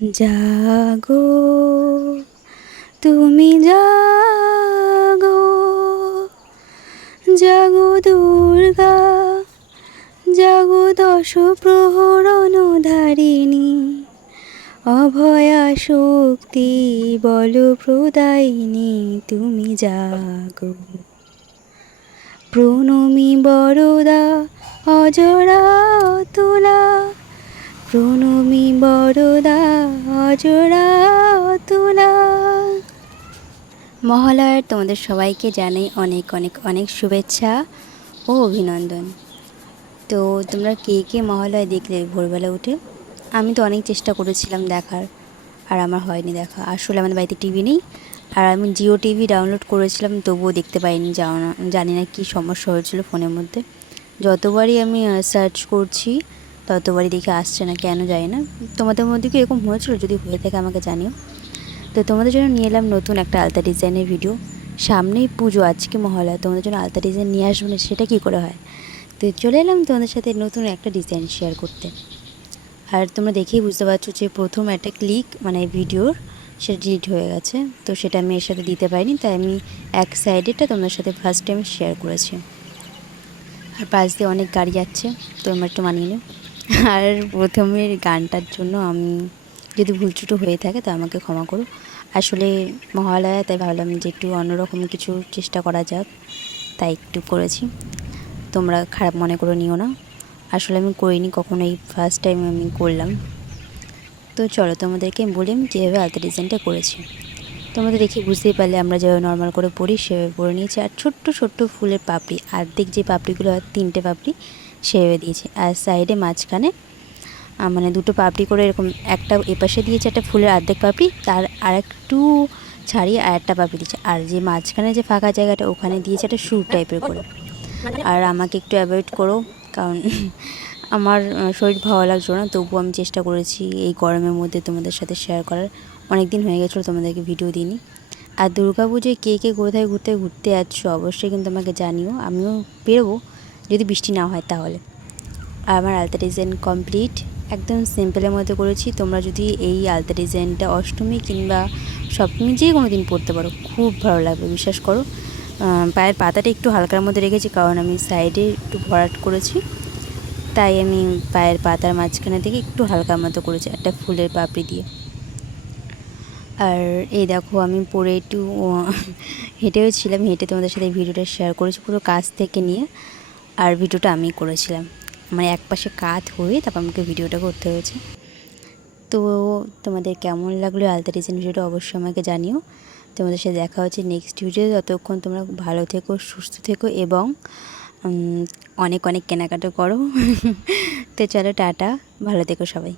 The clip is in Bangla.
জাগো তুমি জাগো, জাগো দুর্গা, জাগো দশ প্রহরণ ধারিণী, অভয়া শক্তি বল প্রদায়িনী তুমি জাগো। প্রণমী বরদা অজরা অতুলা, প্রণমী বরদা অজরা অতুলা। মহালয়ার তোমাদের সবাইকে জানাই অনেক অনেক অনেক শুভেচ্ছা ও অভিনন্দন। তো তোমরা কে কে মহালয়া দেখলে ভোরবেলা উঠে? আমি তো অনেক চেষ্টা করেছিলাম দেখার, আর আমার হয়নি দেখা। আসলে আমাদের বাড়িতে টিভি নেই, আর আমি জিও টিভি ডাউনলোড করেছিলাম তবুও দেখতে পাইনি। জানি না কী সমস্যা হয়েছিল ফোনের মধ্যে। যতবারই আমি সার্চ করছি ততবারই দেখে আসছে না, কেন জানি না। তোমাদের মধ্যে কি এরকম হয়েছিল? যদি হয়ে থাকে আমাকে জানিও। তো তোমাদের জন্য নিয়ে এলাম নতুন একটা আলতা ডিজাইনের ভিডিও। সামনেই পুজো, আজকে মহালয়া, তোমাদের জন্য আলতা ডিজাইন নিয়ে আসবো না সেটা কী করে হয়। তো চলে এলাম তোমাদের সাথে নতুন একটা ডিজাইন শেয়ার করতে। আর তোমরা দেখেই বুঝতে পারছো যে প্রথম একটা ক্লিক মানে ভিডিওর সেটা ডিলিট হয়ে গেছে, তো সেটা আমি এর সাথে দিতে পারিনি, তাই আমি এক সাইডেরটা তোমাদের সাথে ফার্স্ট টাইম শেয়ার করেছি। আর পাশ দিয়ে অনেক গাড়ি যাচ্ছে, তোমরা একটু মানিয়ে নিও। আর প্রথমের গানটার জন্য আমি যদি ভুল ত্রুটি হয়ে থাকে তা আমাকে ক্ষমা করো। আসলে মহালয়া, তাই ভাবলাম যে একটু অন্যরকম কিছু চেষ্টা করা যাক, তাই একটু করেছি। তোমরা খারাপ মনে করে নিও না, আসলে আমি করিনি কখনো, এই ফার্স্ট টাইম আমি করলাম। তো চলো তোমাদেরকে আমি বলি আমি কীভাবে আলতা ডিজাইনটা করেছি। তোমাদের দেখে বুঝতেই পারলে আমরা যেভাবে নর্মাল করে পড়ি সেভাবে পরে নিয়েছি। আর ছোট্ট ছোট্ট ফুলের পাপড়ি, অর্ধেক যে পাপড়িগুলো হয় 3টে পাপড়ি সেভাবে দিয়েছি। আর সাইডে মাঝখানে মানে 2টো পাপড়ি করে এরকম, একটা এপাশে দিয়েছে একটা ফুলের অর্ধেক পাপড়ি, তার আর একটু ছাড়িয়ে আর একটা পাপড়ি দিয়েছে। আর যে মাঝখানে যে ফাঁকা জায়গাটা ওখানে দিয়েছে একটা সুর টাইপের করে। আর আমাকে একটু অ্যাভয়েড করো, কারণ আমার শরীর ভালো লাগছো না, তবুও আমি চেষ্টা করেছি এই গরমের মধ্যে তোমাদের সাথে শেয়ার করার। অনেক দিন হয়ে গেছিলো তোমাদেরকে ভিডিও দিইনি। আর দুর্গাপুজোয় কে কে কোথায় ঘুরতে যাচ্ছো অবশ্যই কিন্তু আমাকে জানিও, আমিও বেরোবো যদি বৃষ্টি না হয় তাহলে। আর আমার আলতা ডিজাইন কমপ্লিট, একদম সিম্পলের মধ্যে করেছি। তোমরা যদি এই আলতা ডিজাইনটা অষ্টমী কিংবা সপ্তমী যে কোনো দিন পরতে পারো, খুব ভালো লাগবে, বিশ্বাস করো। পায়ের পাতাটা একটু হালকার মধ্যে রেখেছি, কারণ আমি সাইডে একটু ভরাট করেছি, তাই আমি পায়ের পাতার মাঝখানে থেকে একটু হালকার মতো করেছি একটা ফুলের পাপড়ি দিয়ে। আর এই দেখো আমি পরে একটু হেঁটেও ছিলাম, হেঁটে তোমাদের সাথে ভিডিওটা শেয়ার করেছি পুরো কাছ থেকে নিয়ে। আর ভিডিওটা আমি করেছিলাম, মানে এক পাশে কাত হয়ে তারপর আমাকে ভিডিওটা করতে হয়েছে। তো তোমাদের কেমন লাগলো আলতা ডিজাইন ভিডিওটা অবশ্যই আমাকে জানিও। তোমাদের সাথে দেখা হচ্ছে নেক্সট ভিডিও। ততক্ষণ তোমরা ভালো থেকো, সুস্থ থেকো এবং অনেক অনেক কেনাকাটা করো। তো চলো টাটা, ভালো থেকো সবাই।